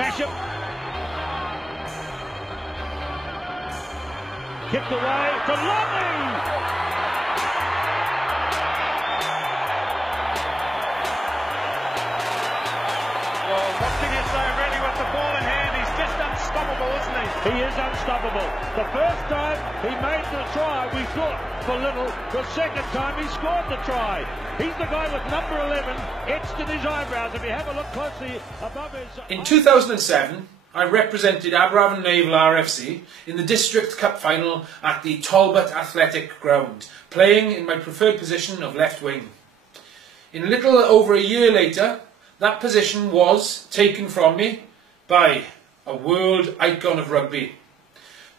Basham. Kicked away to Lomu. Well, what can you say really with the ball in hand? He's just unstoppable, isn't he? He is unstoppable. The first time he made the try, we thought for little. The second time he scored the try. He's the guy with number 11 etched in his eyebrows. If you have a look closely above his... In 2007, I represented Aberafon Naval RFC in the District Cup final at the Talbot Athletic Ground, playing in my preferred position of left wing. In a little over a year later, that position was taken from me by a world icon of rugby.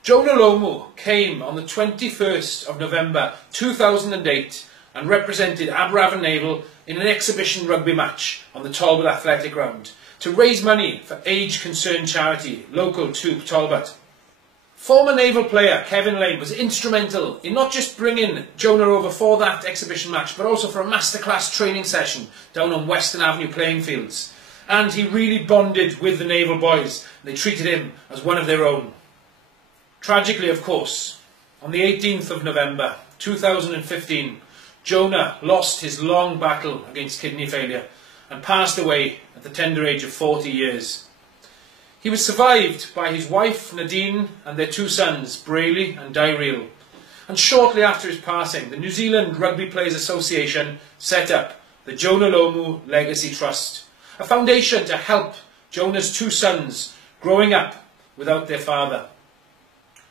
Jonah Lomu came on the 21st of November 2008 and represented Aberafon Naval in an exhibition rugby match on the Talbot Athletic Ground to raise money for Age Concerned charity local to Talbot. Former naval player Kevin Lane was instrumental in not just bringing Jonah over for that exhibition match, but also for a masterclass training session down on Western Avenue playing fields. And he really bonded with the naval boys. They treated him as one of their own. Tragically, of course, on the 18th of November 2015, Jonah lost his long battle against kidney failure and passed away at the tender age of 40 years. He was survived by his wife Nadine and their two sons, Brayley and Dhyreille. And shortly after his passing, the New Zealand Rugby Players Association set up the Jonah Lomu Legacy Trust, a foundation to help Jonah's two sons growing up without their father.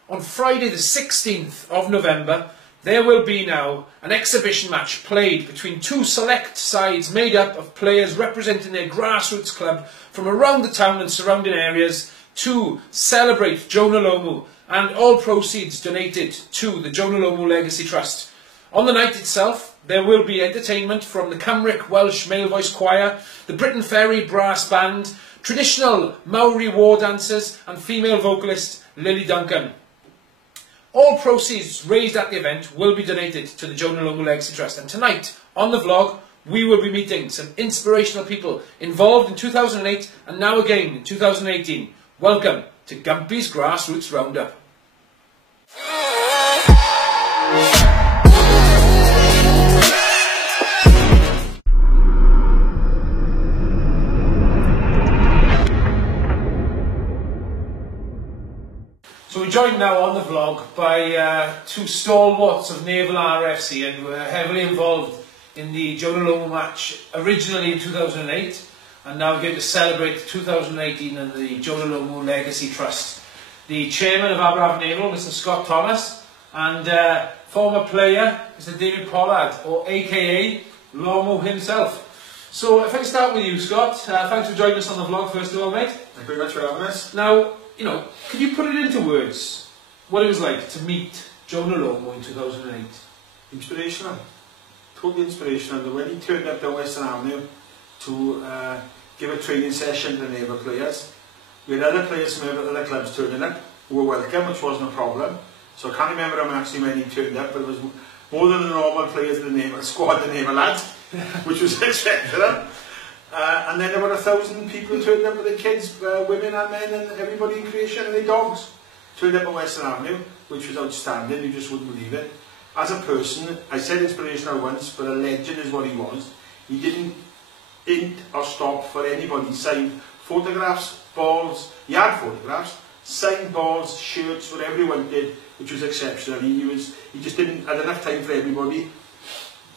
On Friday the 16th of November, there will be now an exhibition match played between two select sides made up of players representing their Grass Roots Club from around the town and surrounding areas to celebrate Jonah Lomu, and all proceeds donated to the Jonah Lomu Legacy Trust. On the night itself, there will be entertainment from the Cymric Welsh Male Voice Choir, the Britain Ferry Brass Band, traditional Maori war dancers and female vocalist Lily Duncan. All proceeds raised at the event will be donated to the Jonah Lomu Legacy Trust. And tonight, on the vlog, we will be meeting some inspirational people involved in 2008 and now again in 2018. Welcome to Gumpy's Grass Roots Roundup. So we're joined now on the vlog by two stalwarts of Naval RFC, and were heavily involved in the Jonah Lomu match originally in 2008, and now we're going to celebrate 2018 and the Jonah Lomu Legacy Trust. The chairman of Aberafon Naval, Mr. Scott Thomas, and former player, Mr. David Pollard, or AKA Lomu himself. So if I can start with you, Scott, thanks for joining us on the vlog first of all, mate. Thank you very much for having us. Now, you know, can you put it into words what it was like to meet Jonah Lomu in 2008? Inspirational. Totally inspirational. When he turned up down Western Avenue to give a training session to the naval players, we had other players from other clubs turning up who were welcome, which wasn't a problem. So I can't remember him actually when he turned up, but it was more than the normal players in the naval squad, the naval lads, which was exceptional. And then there were 1,000 people turned up with their kids, women and men, and everybody in creation, and their dogs turned up on Western Avenue, which was outstanding. You just wouldn't believe it. As a person, I said inspirational once, but a legend is what he was. He didn't hint or stop for anybody. Signed photographs, balls. He had photographs, signed balls, shirts, whatever he wanted, which was exceptional. He just didn't had enough time for everybody.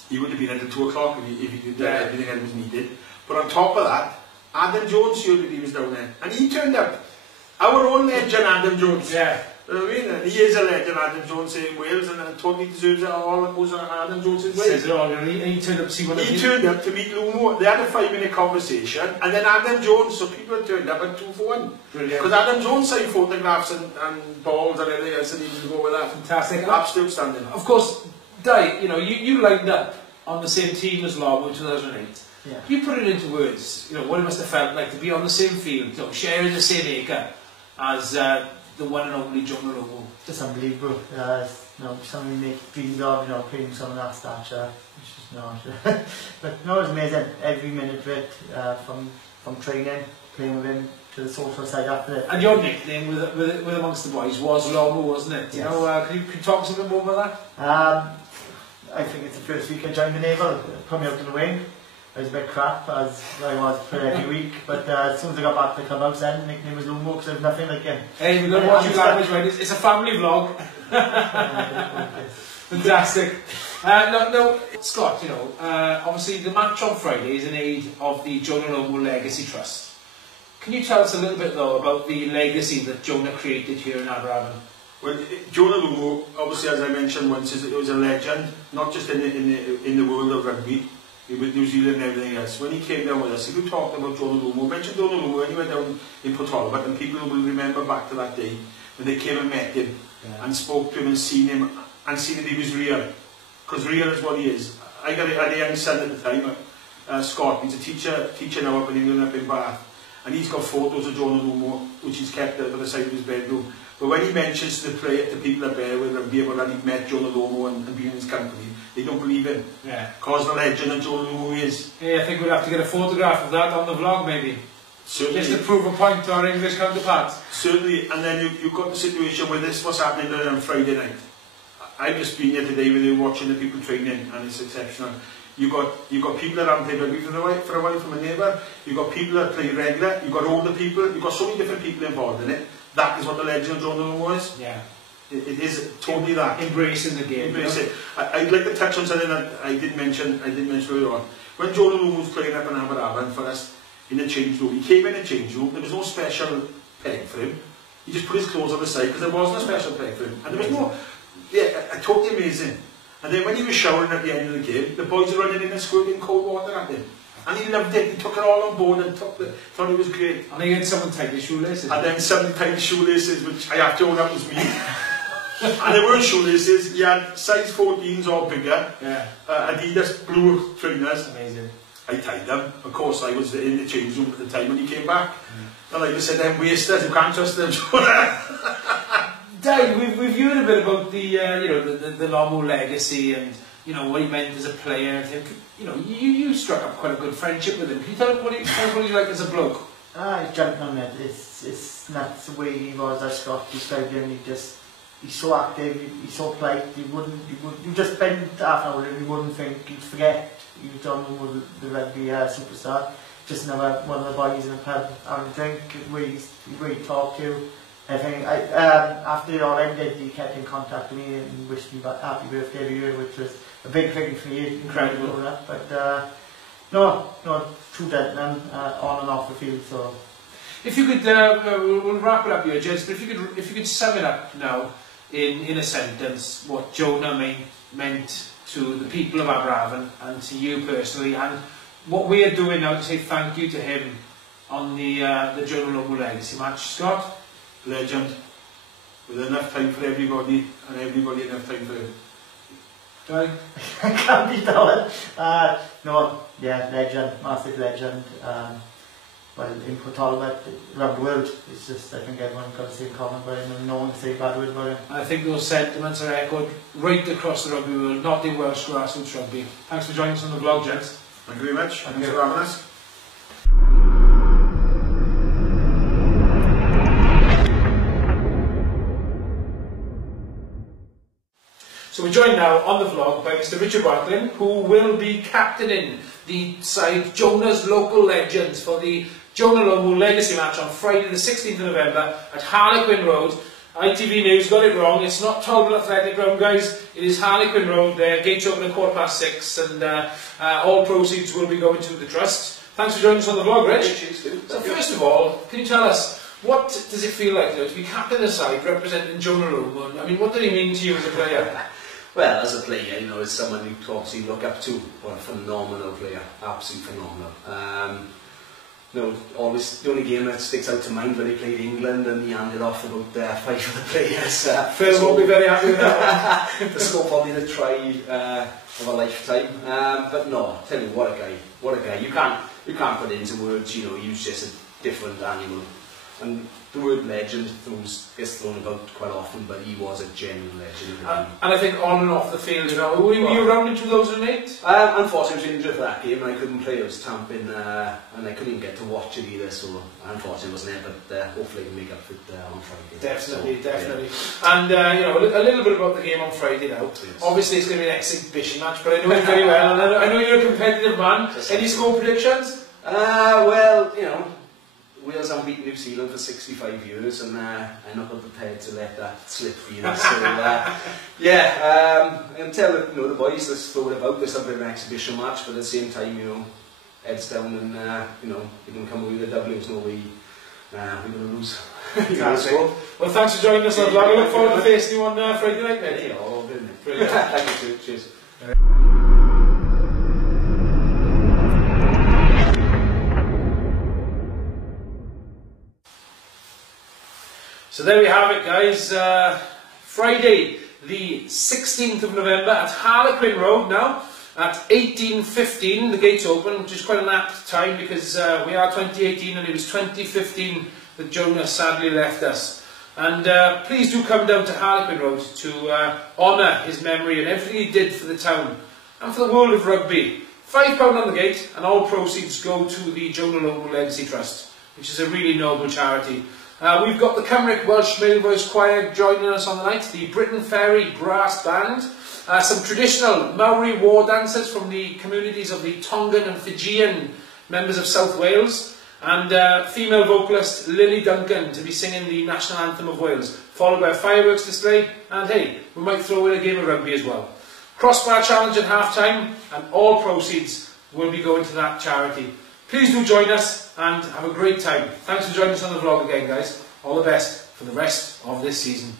He would have been until 2 o'clock if he did everything that was needed. But on top of that, Adam Jones showed that he was down there. And he turned up. Our own legend, Adam Jones. Yeah. You know what I mean? And he is a legend, Adam Jones, in Wales, and totally deserves it all that goes on Adam Jones' way. Says it all, and he turned up to see one of He turned up to meet Lomu. They had a 5-minute conversation, and then Adam Jones, so people turned up at 2 for 1. Brilliant. Because Adam Jones signed photographs and balls and everything else, and he didn't go with that. Fantastic. Absolutely outstanding. Of course, Di, you know, you lined up on the same team as Lomu in 2008. Yeah. You put it into words, you know, what it must have felt like to be on the same field, you know, sharing the same acre as the one and only Jonah Lomu. Just unbelievable. You know, something you make dreams of, you know, playing someone that stature, which is not. But no, it was amazing. Every minute of it, from training playing with him to the social side after it. And your nickname with amongst the boys was Lomu, wasn't it? Yes. You know, can you talk something more about that? I think it's the first week I joined the Naval, put me out in the wing. I was a bit crap, as I was for every week, but as soon as I got back to the clubhouse then, the nickname was Lomu because I was nothing like him. Hey, we're going to watch your language, right? It's a family vlog. Fantastic. No, Scott, you know, obviously the match on Friday is in aid of the Jonah Lomu Legacy Trust. Can you tell us a little bit, though, about the legacy that Jonah created here in Aberafan? Well, Jonah Lomu, obviously, as I mentioned once, it was a legend, not just in the world of rugby, with New Zealand and everything else. When he came down with us, if you talked about Jonah Lomu, mentioned Jonah Lomu when he went down in Port Talbot, and people will remember back to that day when they came and met him and spoke to him and seen him and seen that he was real. Because real is what he is. I had a young son at the time, Scott. He's a teacher now up in England, up in Bath, and he's got photos of Jonah Lomu, which he's kept at the side of his bedroom. But when he mentions to the people that bear with him, people that he'd met Jonah Lomu and been in his company, they don't believe him. Yeah. Because the legend of Jonah Lomu is. Yeah, I think we'll have to get a photograph of that on the vlog, maybe. Certainly. Just to prove a point to our English counterparts. Certainly, and then you've got the situation where this was happening on Friday night. I've just been here today with you watching the people training, and it's exceptional. You've got people that haven't played rugby for a while from a neighbour. You've got people that play regular. You've got older people. You've got so many different people involved in it. That is what the legend of Jonah Lomu is. Yeah. It is totally that. Embracing the game. Embrace it. I'd like to touch on something that I did mention earlier on. When Jonah Lomu was playing up in Aberafan for us in the change room, he came in the change room. There was no special peg for him. He just put his clothes on the side because there wasn't a special peg for him. And there was no, totally amazing. And then when he was showering at the end of the game, the boys were running in and squirting cold water at him. And he loved it. He took it all on board and thought it was great. And he had someone tie his shoelaces. And then someone tied his shoelaces, which I have to own up was me. And there weren't shoelaces. He had size 14s or bigger. Yeah. Adidas blue trainers. Amazing. I tied them. Of course, I was in the change room at the time when he came back. And I just said, them wasters, you can't trust them. Dave, we've heard a bit about the the Lomu legacy and what he meant as a player. I think you struck up quite a good friendship with him. Can you tell us what he's like as a bloke? He's jumping on it. It's not the way he was as Scott described him. He's so active. He's so polite. You just spend half an hour and you wouldn't think you'd forget you was John Lomu, the rugby superstar. Just another one of the boys in the pub having a drink. Where he talked to. I think after it all ended, he kept in contact with me and wished me happy birthday every year, which was a big thing for me, incredible growing up. But no, true gentleman on and off the field. So, if you could, we'll wrap it up here, gents. But if you could sum it up now in a sentence, what Jonah meant to the people of Aberafan and to you personally, and what we are doing now to say thank you to him on the Jonah Lomu Legacy match, Scott. Legend, with enough time for everybody and everybody enough time for him. Tali? I can't beat that one. No, yeah, legend, massive legend. Well, in Port Talbot, around the world, it's just, I think everyone got to say comment about him and no one to say bad word about him. I think those sentiments are echoed right across the rugby world, not in Welsh Grass Roots Rugby. Thanks for joining us on the vlog, gents. Thank you very much. Thanks for having us. So we're joined now on the vlog by Mr. Richard Watling, who will be captaining the side Jonah's local legends for the Jonah Lomu Legacy match on Friday the 16th of November at Harlequin Road. ITV News got it wrong, it's not Talbot Athletic Ground, guys, it is Harlequin Road. Gates open at 6:15 and all proceeds will be going to the trust. Thanks for joining us on the vlog, Rich. So first of all, can you tell us, what does it feel like to be captain of the side representing Jonah Lomu? I mean, what did he mean to you as a player? Well, as a player, as someone you obviously look up to, well, a phenomenal player, absolutely phenomenal. Always the only game that sticks out to mind when he played England and he handed off about 5 of the players. Phil won't be very happy with that one. The score probably the try of a lifetime. But no, tell you what a guy, You can't put it into words. He was just a different animal. and the word legend gets thrown about quite often, but he was a genuine legend. And I think on and off the field, you know, were you around in 2008? Unfortunately, I was injured for that game and I couldn't play. I was tamping and I couldn't even get to watch it either, so unfortunately I wasn't there, but hopefully I can make up for it on Friday. Definitely, so, definitely. Yeah. And, you know, a little bit about the game on Friday now. Yes. Obviously it's going to be an exhibition match, but I know you very well, and I know you're a competitive man. Any score predictions? Well, you know, Wales haven't beaten New Zealand for 65 years, and I'm not prepared to let that slip either. So, yeah, I'm telling the boys, let's throw it about. This is a bit of an exhibition match, but at the same time, you know, heads down, and you know, you can come away with a W. There's no way we're going to lose. Well, thanks for joining us on the vlog. I look forward to facing you on Friday night, mate. Yeah, all good, mate. Brilliant. Thank you, cheers. So there we have it, guys. Friday, the 16th of November at Harlequin Road now at 18:15. The gates open, which is quite an apt time because we are 2018 and it was 2015 that Jonah sadly left us. And please do come down to Harlequin Road to honour his memory and everything he did for the town and for the world of rugby. £5 on the gate, and all proceeds go to the Jonah Lomu Legacy Trust, which is a really noble charity. We've got the Cymric Welsh Male Voice Choir joining us on the night, the Britain Ferry Brass Band, some traditional Maori war dancers from the communities of the Tongan and Fijian members of South Wales, and female vocalist Lily Duncan to be singing the National Anthem of Wales, followed by a fireworks display, and hey, we might throw in a game of rugby as well. Crossbar challenge at half time, and all proceeds will be going to that charity. Please do join us and have a great time. Thanks for joining us on the vlog again, guys. All the best for the rest of this season.